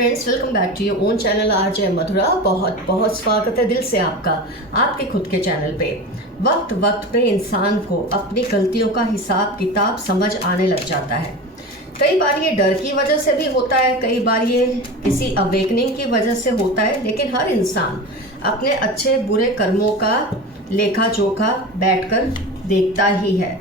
Friends, welcome back to your own channel RJ Madhura. बहुत बहुत स्वागत है दिल से आपका आपके खुद के चैनल पे। वक्त वक्त पे इंसान को अपनी गलतियों का हिसाब किताब समझ आने लग जाता है। कई बार ये डर की वजह से भी होता है, कई बार ये किसी अवेकनिंग की वजह से होता है, लेकिन हर इंसान अपने अच्छे बुरे कर्मों का लेखा जोखा बैठकर देखता ही है।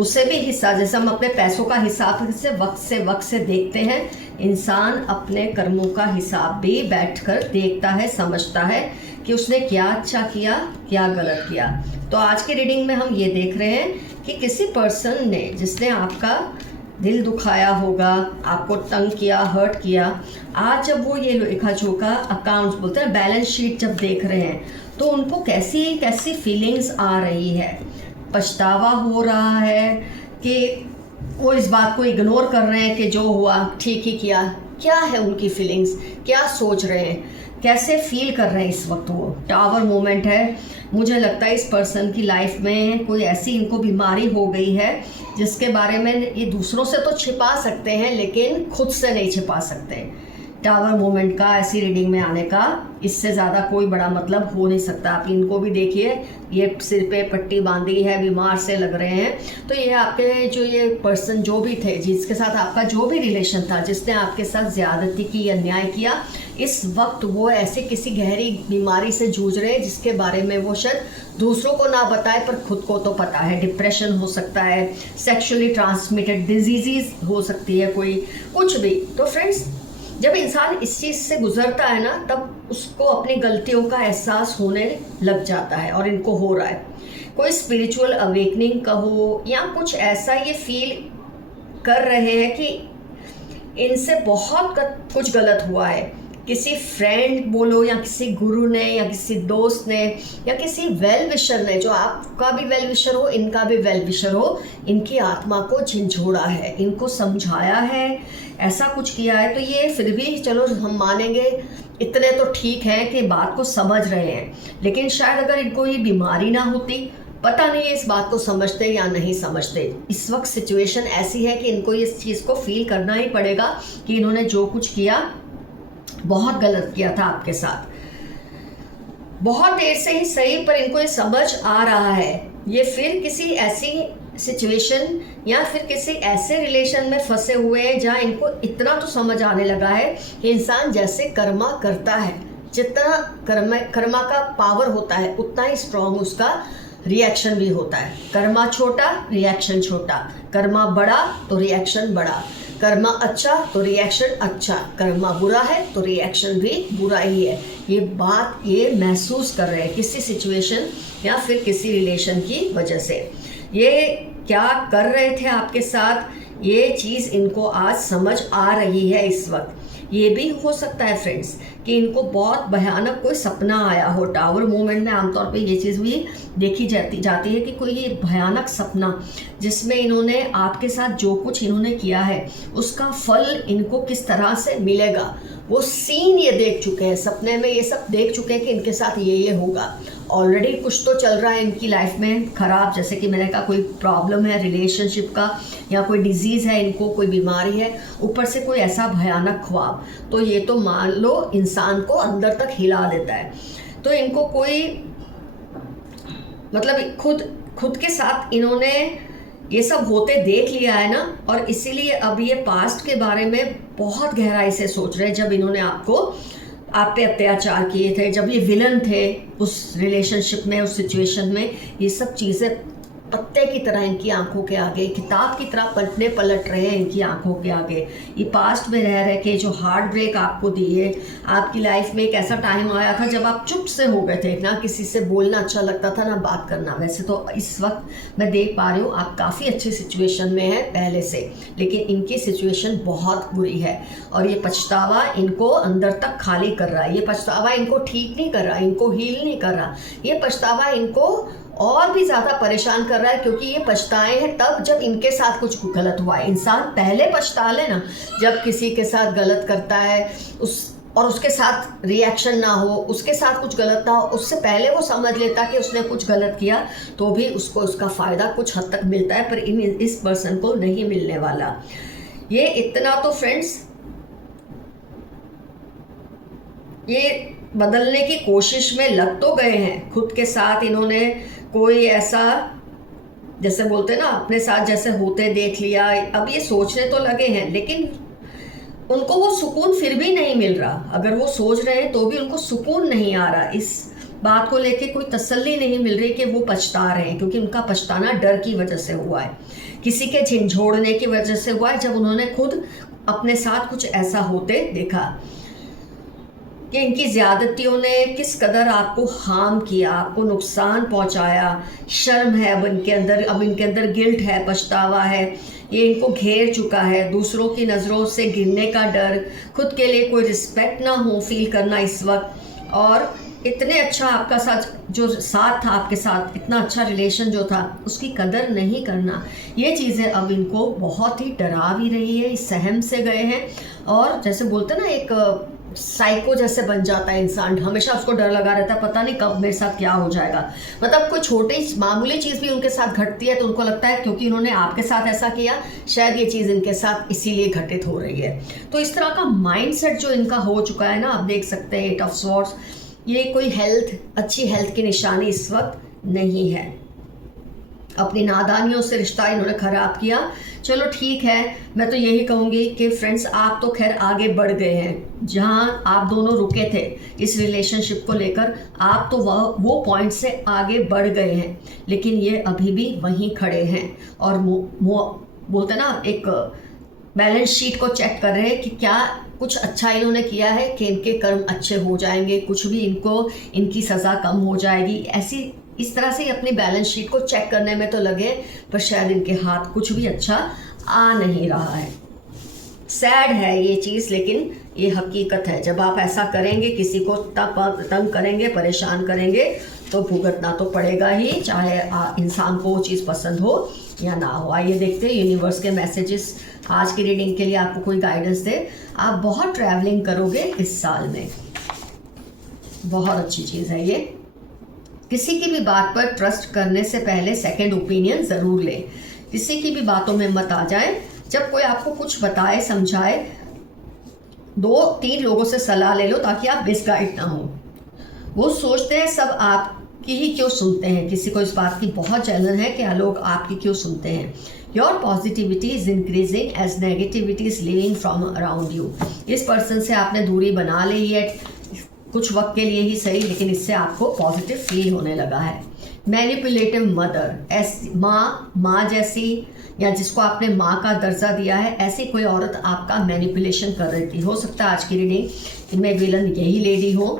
उससे भी हिस्सा, जैसे हम अपने पैसों का हिसाब से वक्त से देखते हैं, इंसान अपने कर्मों का हिसाब भी बैठकर देखता है, समझता है कि उसने क्या अच्छा किया, क्या गलत किया। तो आज की रीडिंग में हम ये देख रहे हैं कि किसी पर्सन ने जिसने आपका दिल दुखाया होगा, आपको तंग किया, हर्ट किया, आज जब वो ये लेखा जोखा अकाउंट्स बोलते हैं, बैलेंस शीट जब देख रहे हैं, तो उनको कैसी कैसी फीलिंग्स आ रही है। पछतावा हो रहा है कि वो इस बात को इग्नोर कर रहे हैं कि जो हुआ ठीक ही किया। क्या है उनकी फीलिंग्स, क्या सोच रहे हैं, कैसे फील कर रहे हैं इस वक्त। वो टावर मोमेंट है। मुझे लगता है इस पर्सन की लाइफ में कोई ऐसी इनको बीमारी हो गई है जिसके बारे में ये दूसरों से तो छिपा सकते हैं, लेकिन खुद से नहीं छिपा सकते। टावर मोमेंट का ऐसी रीडिंग में आने का इससे ज़्यादा कोई बड़ा मतलब हो नहीं सकता। आप इनको भी देखिए, ये सिर पे पट्टी बांधी है, बीमार से लग रहे हैं। तो ये आपके जो ये पर्सन जो भी थे, जिसके साथ आपका जो भी रिलेशन था, जिसने आपके साथ ज़्यादती की, अन्याय किया, इस वक्त वो ऐसे किसी गहरी बीमारी से जूझ रहे हैं जिसके बारे में वो शायद दूसरों को ना बताए, पर खुद को तो पता है। डिप्रेशन हो सकता है, सेक्सुअली ट्रांसमिटेड डिजीज़ हो सकती है, कोई कुछ भी। तो फ्रेंड्स, जब इंसान इस चीज़ से गुजरता है ना, तब उसको अपनी गलतियों का एहसास होने लग जाता है, और इनको हो रहा है। कोई स्पिरिचुअल अवेकनिंग कहो या कुछ ऐसा, ये फील कर रहे हैं कि इनसे बहुत कुछ गलत हुआ है। किसी फ्रेंड बोलो, या किसी गुरु ने, या किसी दोस्त ने, या किसी वेल विशर ने, जो आपका भी वेल विशर हो, इनका भी वेल विशर हो, इनकी आत्मा को झिझोड़ा है, इनको समझाया है, ऐसा कुछ किया है। तो ये फिर भी चलो हम मानेंगे, इतने तो ठीक है कि बात को समझ रहे हैं, लेकिन शायद अगर इनको ये बीमारी ना होती, पता नहीं है इस बात को समझते या नहीं समझते। इस वक्त सिचुएशन ऐसी है कि इनको इस चीज़ को फील करना ही पड़ेगा कि इन्होंने जो कुछ किया बहुत गलत किया था आपके साथ। बहुत देर से ही सही, पर इनको ये समझ आ रहा है। ये फिर किसी ऐसी सिचुएशन या फिर किसी ऐसे रिलेशन में फंसे हुए हैं जहाँ इनको इतना तो समझ आने लगा है कि इंसान जैसे कर्मा करता है, जितना कर्मा का पावर होता है, उतना ही स्ट्रॉन्ग उसका रिएक्शन भी होता है। कर्मा छोटा, रिएक्शन छोटा। कर्मा बड़ा तो रिएक्शन बड़ा। कर्मा अच्छा तो रिएक्शन अच्छा। कर्मा बुरा है तो रिएक्शन भी बुरा ही है। ये बात ये महसूस कर रहे हैं किसी सिचुएशन या फिर किसी रिलेशन की वजह से। ये क्या कर रहे थे आपके साथ, ये चीज़ इनको आज समझ आ रही है इस वक्त। ये भी हो सकता है फ्रेंड्स कि इनको बहुत भयानक कोई सपना आया हो। टावर मूवमेंट में आमतौर पे ये चीज़ भी देखी जाती है कि कोई ये भयानक सपना जिसमें इन्होंने आपके साथ जो कुछ इन्होंने किया है उसका फल इनको किस तरह से मिलेगा, वो सीन ये देख चुके हैं। सपने में ये सब देख चुके हैं कि इनके साथ ये होगा। ऑलरेडी कुछ तो चल रहा है इनकी लाइफ में ख़राब, जैसे कि मैंने कहा कोई प्रॉब्लम है रिलेशनशिप का, या कोई डिजीज़ है इनको, कोई बीमारी है, ऊपर से कोई ऐसा भयानक ख्वाब। तो ये तो मान लो इंसान को अंदर तक हिला देता है। तो इनको कोई मतलब खुद के साथ इन्होंने ये सब होते देख लिया है ना, और इसीलिए अब ये पास्ट के बारे में बहुत गहराई से सोच रहे हैं। जब इन्होंने आप पे अत्याचार किए थे, जब ये विलन थे उस रिलेशनशिप में, उस सिचुएशन में, ये सब चीज़ें पत्ते की तरह इनकी आंखों के आगे, किताब की तरह पलट रहे हैं इनकी आंखों के आगे। ये पास्ट में रह रहे के जो हार्ट ब्रेक आपको दिए, आपकी लाइफ में एक ऐसा टाइम आया था जब आप चुप से हो गए थे, ना किसी से बोलना अच्छा लगता था, ना बात करना। वैसे तो इस वक्त मैं देख पा रही हूँ आप काफ़ी अच्छी सिचुएशन में हैं पहले से, लेकिन इनकी सिचुएशन बहुत बुरी है, और ये पछतावा इनको अंदर तक खाली कर रहा है। ये पछतावा इनको ठीक नहीं कर रहा, इनको हील नहीं कर रहा। ये पछतावा इनको और भी ज़्यादा परेशान कर रहा है, क्योंकि ये पछताए हैं तब जब इनके साथ कुछ गलत हुआ है। इंसान पहले पछता ले ना, जब किसी के साथ गलत करता है और उसके साथ रिएक्शन ना हो, उसके साथ कुछ गलत ना हो, उससे पहले वो समझ लेता कि उसने कुछ गलत किया, तो भी उसको उसका फ़ायदा कुछ हद तक मिलता है, पर इस पर्सन को नहीं मिलने वाला। ये इतना तो फ्रेंड्स ये बदलने की कोशिश में लग तो गए हैं खुद के साथ। इन्होंने कोई ऐसा, जैसे बोलते हैं ना, अपने साथ जैसे होते देख लिया, अब ये सोचने तो लगे हैं, लेकिन उनको वो सुकून फिर भी नहीं मिल रहा। अगर वो सोच रहे हैं तो भी उनको सुकून नहीं आ रहा। इस बात को लेके कोई तसल्ली नहीं मिल रही कि वो पछता रहे हैं, क्योंकि उनका पछताना डर की वजह से हुआ है, किसी के झिंझोड़ने की वजह से हुआ है, जब उन्होंने खुद अपने साथ कुछ ऐसा होते देखा कि इनकी ज़्यादतियों ने किस कदर आपको हार्म किया, आपको नुकसान पहुंचाया। शर्म है अब इनके अंदर, अब इनके अंदर गिल्ट है, पछतावा है, ये इनको घेर चुका है। दूसरों की नज़रों से गिरने का डर, खुद के लिए कोई रिस्पेक्ट ना हो फील करना इस वक्त, और इतने अच्छा आपका साथ जो साथ था, आपके साथ इतना अच्छा रिलेशन जो था, उसकी कदर नहीं करना। ये चीज़ें अब इनको बहुत ही डरा भी रही है, इस सहम से गए हैं। और जैसे बोलते हैं ना, एक साइको जैसे बन जाता है इंसान, हमेशा उसको डर लगा रहता है, पता नहीं कब मेरे साथ क्या हो जाएगा। मतलब कोई छोटी मामूली चीज़ भी उनके साथ घटती है तो उनको लगता है क्योंकि उन्होंने आपके साथ ऐसा किया, शायद ये चीज़ इनके साथ इसीलिए घटित हो रही है। तो इस तरह का माइंडसेट जो इनका हो चुका है ना, आप देख सकते हैं 8 ऑफ स्वॉर्ड्स, ये कोई अच्छी हेल्थ की निशानी इस वक्त नहीं है। अपनी नादानियों से रिश्ता इन्होंने ख़राब किया। चलो ठीक है, मैं तो यही कहूँगी कि फ्रेंड्स, आप तो खैर आगे बढ़ गए हैं। जहाँ आप दोनों रुके थे इस रिलेशनशिप को लेकर, आप तो वो पॉइंट से आगे बढ़ गए हैं, लेकिन ये अभी भी वहीं खड़े हैं और बोलते ना, एक बैलेंस शीट को चेक कर रहे हैं कि क्या कुछ अच्छा इन्होंने किया है कि इनके कर्म अच्छे हो जाएंगे, कुछ भी इनकी सज़ा कम हो जाएगी। इस तरह से अपनी बैलेंस शीट को चेक करने में तो लगे, पर शायद इनके हाथ कुछ भी अच्छा आ नहीं रहा है। सैड है ये चीज़, लेकिन ये हकीकत है। जब आप ऐसा करेंगे, किसी को तंग करेंगे, परेशान करेंगे, तो भुगतना तो पड़ेगा ही, चाहे इंसान को वो चीज़ पसंद हो या ना हो। आइए देखते हैं यूनिवर्स के मैसेजेस आज की रीडिंग के लिए आपको कोई गाइडेंस दे। आप बहुत ट्रैवलिंग करोगे इस साल में, बहुत अच्छी चीज़ है ये। किसी की भी बात पर ट्रस्ट करने से पहले सेकंड ओपिनियन ज़रूर लें। किसी की भी बातों में मत आ जाए। जब कोई आपको कुछ बताए, समझाए, 2-3 लोगों से सलाह ले लो ताकि आप मिसगाइड ना हो। वो सोचते हैं सब आपकी ही क्यों सुनते हैं। किसी को इस बात की बहुत जलन है कि लोग आपकी क्यों सुनते हैं। Your positivity is increasing as negativity is leaving from around you. इस पर्सन से आपने दूरी बना ली है, कुछ वक्त के लिए ही सही, लेकिन इससे आपको पॉजिटिव फील होने लगा है। मैनिपुलेटिव मदर, माँ जैसी, या जिसको आपने माँ का दर्जा दिया है, ऐसी कोई औरत आपका मैनिपुलेशन कर रही थी। हो सकता है आज की रीडिंग इनमें विलन यही लेडी हो।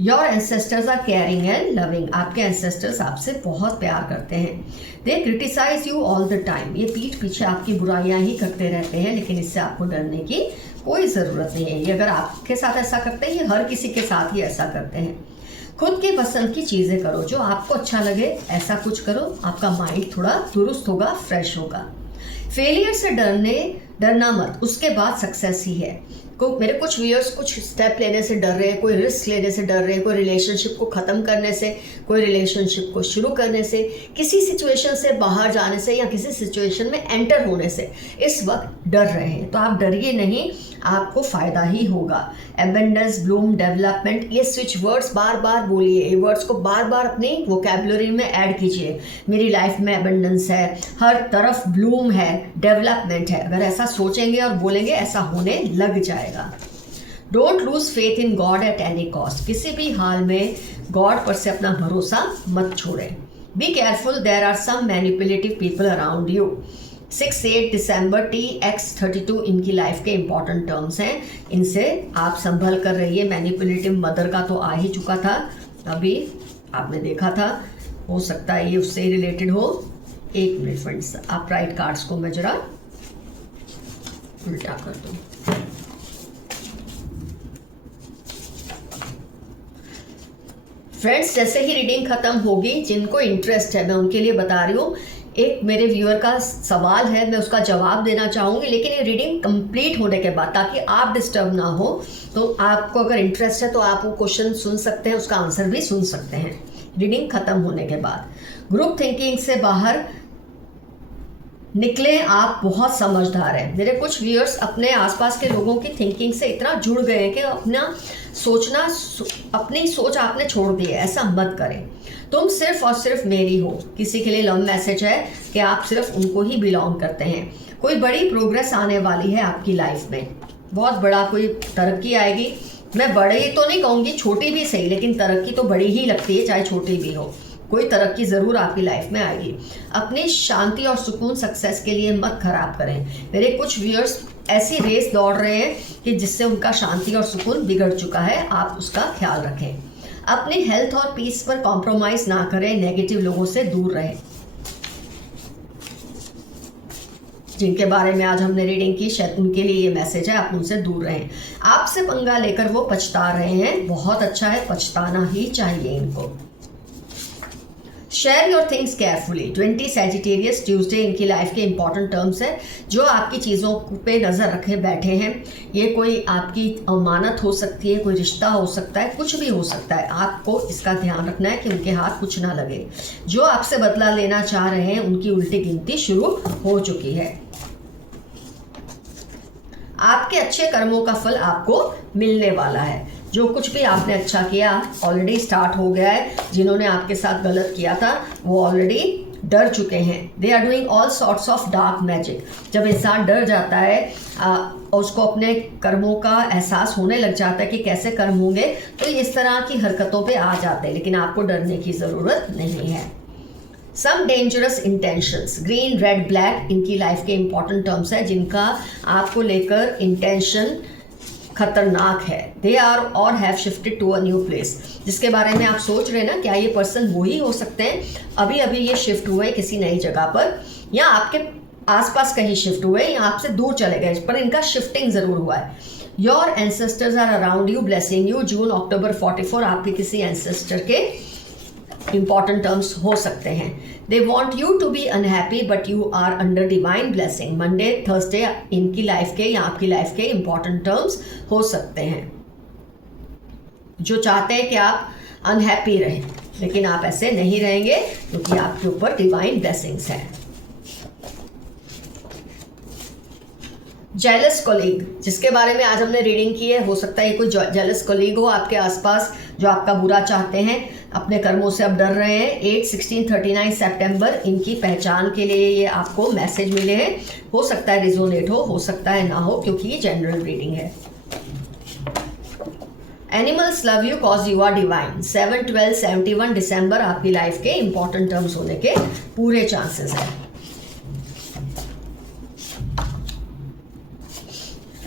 Your ancestors are caring and loving. आपके एंसेस्टर्स आपसे बहुत प्यार करते हैं। They criticise you all the time. ये पीठ पीछे आपकी बुराइयां ही करते रहते हैं, लेकिन इससे आपको डरने की कोई ज़रूरत नहीं है। ये अगर आपके साथ ऐसा करते हैं, ये हर किसी के साथ ही ऐसा करते हैं। खुद की पसंद की चीज़ें करो, जो आपको अच्छा लगे ऐसा कुछ करो, आपका माइंड थोड़ा दुरुस्त होगा, फ्रेश होगा। फेलियर से डरना मत, उसके बाद सक्सेस ही है। मेरे कुछ व्यूअर्स कुछ स्टेप लेने से डर रहे हैं, कोई रिस्क लेने से डर रहे हैं, कोई रिलेशनशिप को ख़त्म करने से, कोई रिलेशनशिप को शुरू करने से, किसी सिचुएशन से बाहर जाने से, या किसी सिचुएशन में एंटर होने से इस वक्त डर रहे हैं। तो आप डरिए नहीं, आपको फ़ायदा ही होगा। एबेंडेंस, ब्लूम, डेवलपमेंट, ये स्विच वर्ड्स बार बार बोलिए। ये वर्ड्स को बार बार अपनी वोकैबुलरी में ऐड कीजिए। मेरी लाइफ में एबेंडेंस है, हर तरफ ब्लूम है, डेवलपमेंट है। अगर ऐसा सोचेंगे और बोलेंगे, ऐसा होने लग जाएगा। Don't lose faith in God at any cost. किसी भी हाल में गॉड पर से अपना भरोसा मत छोड़ें। Be careful, there are some manipulative people around you. 6-8 दिसंबर TX32 इनकी लाइफ के इंपॉर्टेंट टर्म्स हैं, इनसे आप संभल कर रहिए। मैनिपुलेटिव मदर का तो आ ही चुका था, अभी आपने देखा था, हो सकता है ये उससे ही रिलेटेड हो। एक मिनट फ्रेंड्स, आप राइट कार्ड्स को मैं जरा उल्टा कर दूँ। फ्रेंड्स, जैसे ही रीडिंग ख़त्म होगी, जिनको इंटरेस्ट है, मैं उनके लिए बता रही हूँ, एक मेरे व्यूअर का सवाल है, मैं उसका जवाब देना चाहूँगी, लेकिन ये रीडिंग कंप्लीट होने के बाद, ताकि आप डिस्टर्ब ना हो। तो आपको अगर इंटरेस्ट है तो आप वो क्वेश्चन सुन सकते हैं, उसका आंसर भी सुन सकते हैं रीडिंग ख़त्म होने के बाद। ग्रुप थिंकिंग से बाहर निकले आप बहुत समझदार हैं। मेरे कुछ व्यूअर्स अपने आसपास के लोगों की थिंकिंग से इतना जुड़ गए हैं कि अपनी सोच आपने छोड़ दी है। ऐसा मत करें। तुम सिर्फ और सिर्फ मेरी हो। किसी के लिए लव मैसेज है कि आप सिर्फ उनको ही बिलोंग करते हैं। कोई बड़ी प्रोग्रेस आने वाली है आपकी लाइफ में, बहुत बड़ा कोई तरक्की आएगी। मैं बड़े तो नहीं कहूँगी, छोटी भी सही, लेकिन तरक्की तो बड़ी ही लगती है, चाहे छोटी भी हो। कोई तरक्की ज़रूर आपकी लाइफ में आएगी। अपनी शांति और सुकून सक्सेस के लिए मत खराब करें। मेरे कुछ व्यूअर्स ऐसी रेस दौड़ रहे हैं कि जिससे उनका शांति और सुकून बिगड़ चुका है। आप उसका ख्याल रखें। अपनी हेल्थ और पीस पर कॉम्प्रोमाइज़ ना करें। नेगेटिव लोगों से दूर रहें। जिनके बारे में आज हमने रीडिंग की, शायद उनके लिए ये मैसेज है, आप उनसे दूर रहें। आपसे पंगा लेकर वो पछता रहे हैं। बहुत अच्छा है, पछताना ही चाहिए इनको। Share your things carefully. 20 Sagittarius Tuesday इनकी लाइफ के इंपॉर्टेंट टर्म्स है। जो आपकी चीज़ों पे नज़र रखे बैठे हैं, ये कोई आपकी अमानत हो सकती है, कोई रिश्ता हो सकता है, कुछ भी हो सकता है। आपको इसका ध्यान रखना है कि उनके हाथ कुछ ना लगे। जो आपसे बदला लेना चाह रहे हैं, उनकी उल्टी गिनती शुरू हो चुकी है। आपके अच्छे कर्मों का फल आपको मिलने वाला है। जो कुछ भी आपने अच्छा किया ऑलरेडी स्टार्ट हो गया है। जिन्होंने आपके साथ गलत किया था वो ऑलरेडी डर चुके हैं। They are doing all sorts of dark magic. जब इंसान डर जाता है और उसको अपने कर्मों का एहसास होने लग जाता है कि कैसे कर्म होंगे, तो इस तरह की हरकतों पे आ जाते हैं। लेकिन आपको डरने की ज़रूरत नहीं है। Some dangerous intentions, green, red, black इनकी लाइफ के इंपॉर्टेंट टर्म्स है जिनका आपको लेकर इंटेंशन खतरनाक है। They are or have shifted to a new place. जिसके बारे में आप सोच रहे हैं ना, क्या ये पर्सन वही हो सकते हैं? अभी अभी ये शिफ्ट हुए किसी नई जगह पर, या आपके आसपास कहीं शिफ्ट हुए, या आपसे दूर चले गए, पर इनका शिफ्टिंग ज़रूर हुआ है। Your ancestors are around you blessing you. June October 44 आपके किसी एंसेस्टर के इंपॉर्टेंट टर्म्स हो सकते हैं। They want you to be unhappy but you are under divine blessing. Monday, Thursday इनकी लाइफ के या आपकी लाइफ के इंपॉर्टेंट टर्म्स हो सकते हैं। जो चाहते हैं कि आप अनहैप्पी रहें, लेकिन आप ऐसे नहीं रहेंगे क्योंकि आपके ऊपर डिवाइन ब्लेसिंग्स हैं। जेलस कोलीग, जिसके बारे में आज हमने रीडिंग की है, हो सकता है ये कोई जेलस कोलीग हो आपके आसपास जो आपका बुरा चाहते हैं, अपने कर्मों से अब डर रहे हैं। 8, 16, 39 सितंबर इनकी पहचान के लिए ये आपको मैसेज मिले हैं। हो सकता है रिजोनेट हो सकता है ना हो, क्योंकि ये जनरल रीडिंग है। Animals love you cause you are divine. 7, 12, 71 दिसंबर आपकी लाइफ के इंपॉर्टेंट टर्म्स होने के पूरे चांसेस हैं।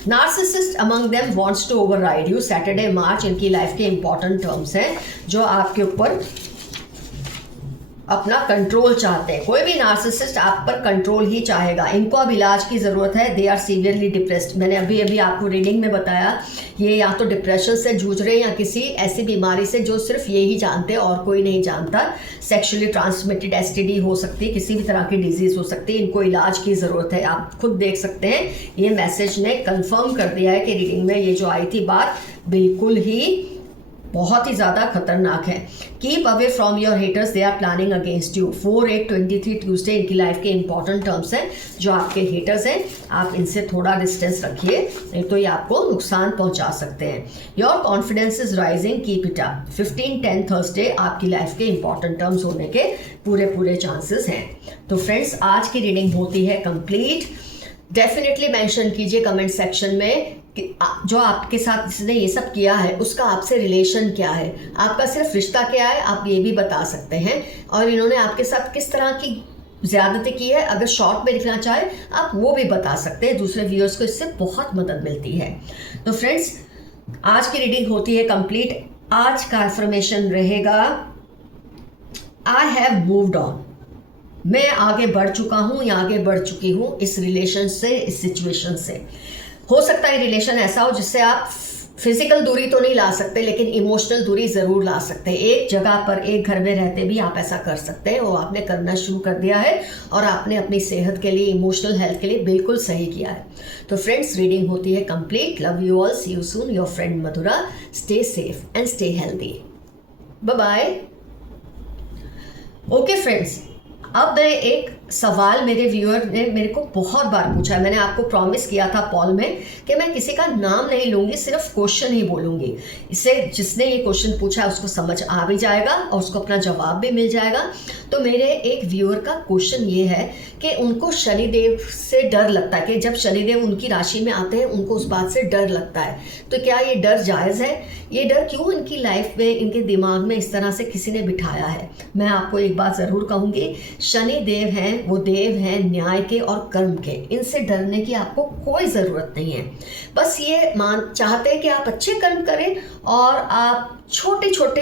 Narcissist among them wants to override you. Saturday, March इनकी लाइफ के इंपॉर्टेंट टर्म्स हैं जो आपके ऊपर अपना कंट्रोल चाहते हैं। कोई भी नार्सिसिस्ट आप पर कंट्रोल ही चाहेगा। इनको अब इलाज की ज़रूरत है। They are severely depressed. मैंने अभी अभी आपको रीडिंग में बताया, ये या तो डिप्रेशन से जूझ रहे हैं या किसी ऐसी बीमारी से जो सिर्फ ये ही जानते हैं और कोई नहीं जानता। सेक्शुअली ट्रांसमिटेड एसटीडी हो सकती है, किसी भी तरह की डिजीज़ हो सकती है। इनको इलाज की ज़रूरत है। आप खुद देख सकते हैं, ये मैसेज ने कंफर्म कर दिया है कि रीडिंग में ये जो आई थी बात बिल्कुल ही बहुत ही ज़्यादा खतरनाक है। Keep away from your haters, they are planning against you. 4, 8, 23 Tuesday इनकी लाइफ के इंपॉर्टेंट टर्म्स हैं। जो आपके हेटर्स हैं, आप इनसे थोड़ा डिस्टेंस रखिए, नहीं तो ये आपको नुकसान पहुंचा सकते हैं। Your confidence is rising, keep it up. 15, 10 Thursday आपकी लाइफ के इंपॉर्टेंट टर्म्स होने के पूरे चांसेस हैं। तो फ्रेंड्स, आज की रीडिंग होती है कंप्लीट। डेफिनेटली मेंशन कीजिए कमेंट सेक्शन में कि जो आपके साथ जिसने ये सब किया है उसका आपसे रिलेशन क्या है, आपका सिर्फ रिश्ता क्या है, आप ये भी बता सकते हैं। और इन्होंने आपके साथ किस तरह की ज़्यादती की है, अगर शॉर्ट में लिखना चाहे आप वो भी बता सकते हैं। दूसरे व्यूअर्स को इससे बहुत मदद मिलती है। तो फ्रेंड्स, आज की रीडिंग होती है कंप्लीट। आज का अफर्मेशन रहेगा, आई हैव मूव्ड ऑन। मैं आगे बढ़ चुका हूँ या आगे बढ़ चुकी हूँ इस रिलेशन से, इस सिचुएशन से। हो सकता है रिलेशन ऐसा हो जिससे आप फिजिकल दूरी तो नहीं ला सकते, लेकिन इमोशनल दूरी ज़रूर ला सकते हैं। एक जगह पर, एक घर में रहते भी आप ऐसा कर सकते हैं, वो आपने करना शुरू कर दिया है और आपने अपनी सेहत के लिए, इमोशनल हेल्थ के लिए बिल्कुल सही किया है। तो फ्रेंड्स, रीडिंग होती है complete. Love you all, see you soon, your friend Madhura. Stay safe and stay healthy. Bye bye. Okay friends, अब मैं एक सवाल मेरे व्यूअर ने मेरे को बहुत बार पूछा है। मैंने आपको प्रॉमिस किया था पॉल में कि मैं किसी का नाम नहीं लूँगी, सिर्फ क्वेश्चन ही बोलूँगी। इससे जिसने ये क्वेश्चन पूछा है उसको समझ आ भी जाएगा और उसको अपना जवाब भी मिल जाएगा। तो मेरे एक व्यूअर का क्वेश्चन ये है कि उनको शनिदेव से डर लगता है, कि जब शनिदेव उनकी राशि में आते हैं उनको उस बात से डर लगता है। तो क्या ये डर जायज़ है? ये डर क्यों इनकी लाइफ में, इनके दिमाग में इस तरह से किसी ने बिठाया है? मैं आपको एक बात ज़रूर कहूँगी, शनिदेव हैं, वो देव हैं न्याय के और कर्म के। इनसे डरने की आपको कोई ज़रूरत नहीं है। बस ये चाहते हैं कि आप अच्छे कर्म करें और आप छोटे छोटे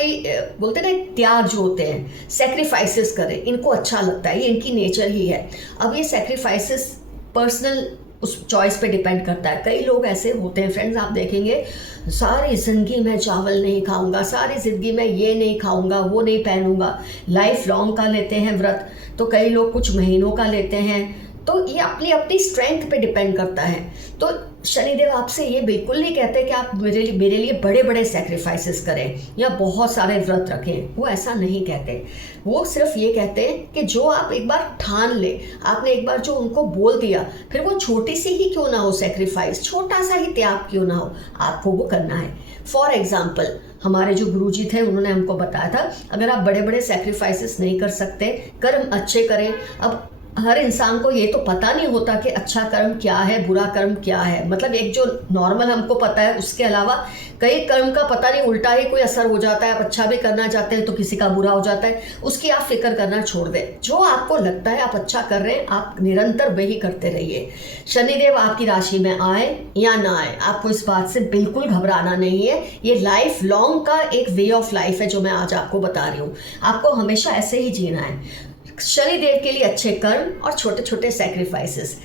बोलते ना त्याग जो होते हैं, सेक्रीफाइसेस करें। इनको अच्छा लगता है, ये इनकी नेचर ही है। अब ये सेक्रीफाइसेस पर्सनल उस चॉइस पे डिपेंड करता है। कई लोग ऐसे होते हैं फ्रेंड्स, आप देखेंगे सारी ज़िंदगी मैं चावल नहीं खाऊंगा, सारी ज़िंदगी मैं ये नहीं खाऊंगा, वो नहीं पहनूंगा, लाइफ लॉन्ग का लेते हैं व्रत। तो कई लोग कुछ महीनों का लेते हैं। तो ये अपनी अपनी स्ट्रेंथ पे डिपेंड करता है। तो शनिदेव आपसे ये बिल्कुल नहीं कहते कि आप मेरे लिए बड़े बड़े सेक्रीफाइसेस करें या बहुत सारे व्रत रखें। वो ऐसा नहीं कहते। वो सिर्फ ये कहते हैं कि जो आप एक बार ठान ले, आपने एक बार जो उनको बोल दिया, फिर वो छोटी सी ही क्यों ना हो सेक्रीफाइस, छोटा सा ही त्याग क्यों ना हो, आपको वो करना है। फॉर एग्जाम्पल, हमारे जो गुरुजी थे उन्होंने हमको बताया था, अगर आप बड़े बड़े सेक्रीफाइसेस नहीं कर सकते, कर्म अच्छे करें। अब हर इंसान को ये तो पता नहीं होता कि अच्छा कर्म क्या है, बुरा कर्म क्या है। मतलब एक जो नॉर्मल हमको पता है, उसके अलावा कई कर्म का पता नहीं, उल्टा ही कोई असर हो जाता है। आप अच्छा भी करना चाहते हैं तो किसी का बुरा हो जाता है। उसकी आप फिक्र करना छोड़ दें। जो आपको लगता है आप अच्छा कर रहे हैं, आप निरंतर वही करते रहिए। शनिदेव आपकी राशि में आए या ना आए, आपको इस बात से बिल्कुल घबराना नहीं है। ये लाइफ लॉन्ग का एक वे ऑफ लाइफ है जो मैं आज आपको बता रही हूँ। आपको हमेशा ऐसे ही जीना है। शनिदेव के लिए अच्छे कर्म और छोटे छोटे सेक्रीफाइसेस।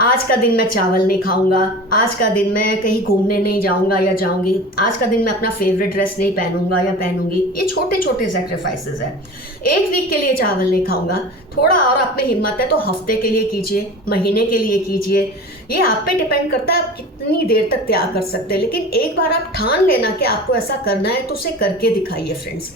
आज का दिन मैं चावल नहीं खाऊंगा, आज का दिन मैं कहीं घूमने नहीं जाऊंगा या जाऊंगी, आज का दिन मैं अपना फेवरेट ड्रेस नहीं पहनूंगा या पहनूंगी। ये छोटे छोटे सेक्रीफाइसेस है। एक वीक के लिए चावल नहीं खाऊंगा, थोड़ा और आप में हिम्मत है तो हफ्ते के लिए कीजिए, महीने के लिए कीजिए। ये आप पे डिपेंड करता है आप कितनी देर तक त्याग कर सकते हैं। लेकिन एक बार आप ठान लेना कि आपको ऐसा करना है तो उसे करके दिखाइए फ्रेंड्स।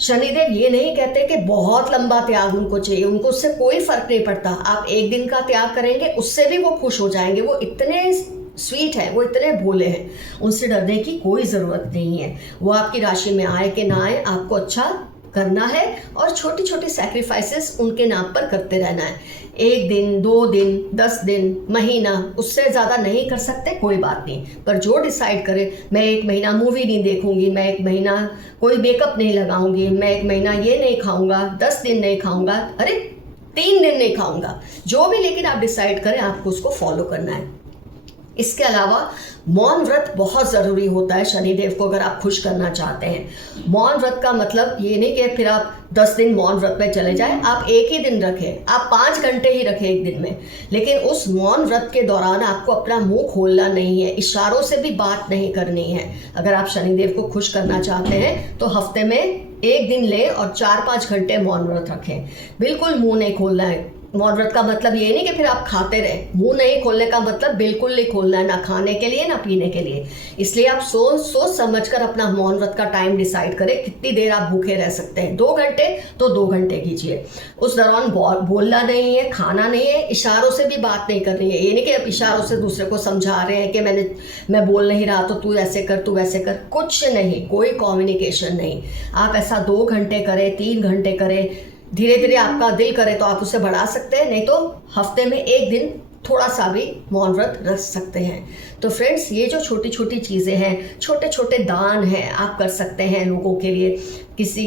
शनिदेव ये नहीं कहते कि बहुत लंबा त्याग उनको चाहिए, उनको उससे कोई फर्क नहीं पड़ता। आप एक दिन का त्याग करेंगे उससे भी वो खुश हो जाएंगे। वो इतने स्वीट है, वो इतने भोले हैं, उनसे डरने की कोई ज़रूरत नहीं है। वो आपकी राशि में आए कि ना आए, आपको अच्छा करना है और छोटी छोटी सेक्रीफाइसेस उनके नाम पर करते रहना है। 1 दिन, 2 दिन, 10 दिन, महीना, उससे ज़्यादा नहीं कर सकते कोई बात नहीं। पर जो डिसाइड करे, मैं 1 महीना मूवी नहीं देखूंगी, मैं 1 महीना कोई मेकअप नहीं लगाऊंगी, मैं 1 महीना ये नहीं खाऊंगा, 10 दिन नहीं खाऊंगा, अरे 3 दिन नहीं खाऊंगा, जो भी, लेकिन आप डिसाइड करें, आपको उसको फॉलो करना है। इसके अलावा मौन व्रत बहुत ज़रूरी होता है शनिदेव को अगर आप खुश करना चाहते हैं। मौन व्रत का मतलब ये नहीं कि फिर आप 10 दिन मौन व्रत में चले जाएं। आप एक ही दिन रखें, आप 5 घंटे ही रखें एक दिन में, लेकिन उस मौन व्रत के दौरान आपको अपना मुंह खोलना नहीं है, इशारों से भी बात नहीं करनी है। अगर आप शनिदेव को खुश करना चाहते हैं तो हफ्ते में 1 दिन ले और 4-5 घंटे मौन व्रत रखें। बिल्कुल मुंह नहीं खोलना है। मौन व्रत का मतलब ये नहीं कि फिर आप खाते रहे। मुंह नहीं खोलने का मतलब बिल्कुल नहीं खोलना है, ना खाने के लिए ना पीने के लिए। इसलिए आप सोच समझ कर अपना मौन व्रत का टाइम डिसाइड करें, कितनी देर आप भूखे रह सकते हैं। 2 घंटे तो 2 घंटे कीजिए। उस दौरान बोलना नहीं है, खाना नहीं है, इशारों से भी बात नहीं करनी है। ये नहीं कि आप इशारों से दूसरे को समझा रहे हैं कि मैं बोल नहीं रहा तो तू ऐसे कर, तू वैसे कर, कुछ नहीं, कोई कम्युनिकेशन नहीं। आप ऐसा 2 घंटे करें, 3 घंटे करें। धीरे धीरे आपका दिल करे तो आप उसे बढ़ा सकते हैं, नहीं तो हफ्ते में 1 दिन थोड़ा सा भी मौन व्रत रख सकते हैं। तो फ्रेंड्स, ये जो छोटी छोटी चीज़ें हैं, छोटे छोटे दान हैं, आप कर सकते हैं लोगों के लिए। किसी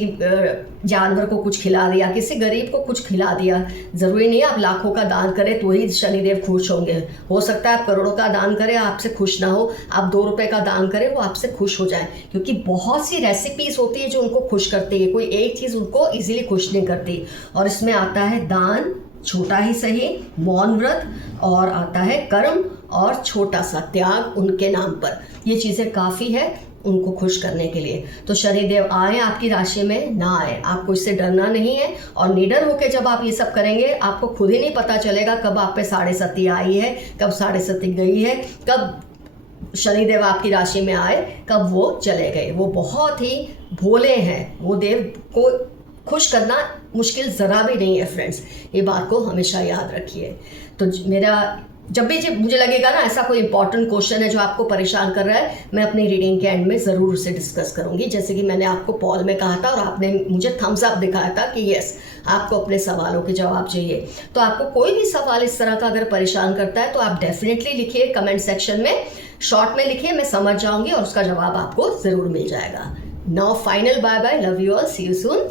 जानवर को कुछ खिला दिया, किसी गरीब को कुछ खिला दिया। ज़रूरी नहीं है आप लाखों का दान करें तो ही शनिदेव खुश होंगे। हो सकता है आप करोड़ों का दान करें, आपसे खुश ना हो। आप 2 रुपए का दान करें, वो आपसे खुश हो जाए। क्योंकि बहुत सी रेसिपीज़ होती है जो उनको खुश करती है, कोई एक चीज़ उनको ईजिली खुश नहीं करती। और इसमें आता है दान, छोटा ही सही, मौन व्रत, और आता है कर्म और छोटा सा त्याग उनके नाम पर। ये चीज़ें काफ़ी है उनको खुश करने के लिए। तो शनिदेव आए आपकी राशि में, ना आए, आपको इससे डरना नहीं है। और निडर होकर जब आप ये सब करेंगे, आपको खुद ही नहीं पता चलेगा कब आप पे 7.5 आई है, कब 7.5 गई है, कब शनिदेव आपकी राशि में आए, कब वो चले गए। वो बहुत ही भोले हैं। वो देव को खुश करना मुश्किल ज़रा भी नहीं है फ्रेंड्स, ये बात को हमेशा याद रखिए। तो मेरा जब भी मुझे लगेगा ना ऐसा कोई इंपॉर्टेंट क्वेश्चन है जो आपको परेशान कर रहा है, मैं अपनी रीडिंग के एंड में ज़रूर उसे डिस्कस करूंगी। जैसे कि मैंने आपको पॉल में कहा था और आपने मुझे थम्स अप दिखाया था कि यस, आपको अपने सवालों के जवाब चाहिए। तो आपको कोई भी सवाल इस तरह का अगर परेशान करता है तो आप डेफिनेटली लिखिए कमेंट सेक्शन में, शॉर्ट में लिखिए, मैं समझ जाऊंगी और उसका जवाब आपको ज़रूर मिल जाएगा। Now final bye bye, love you all, see you soon,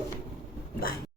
bye.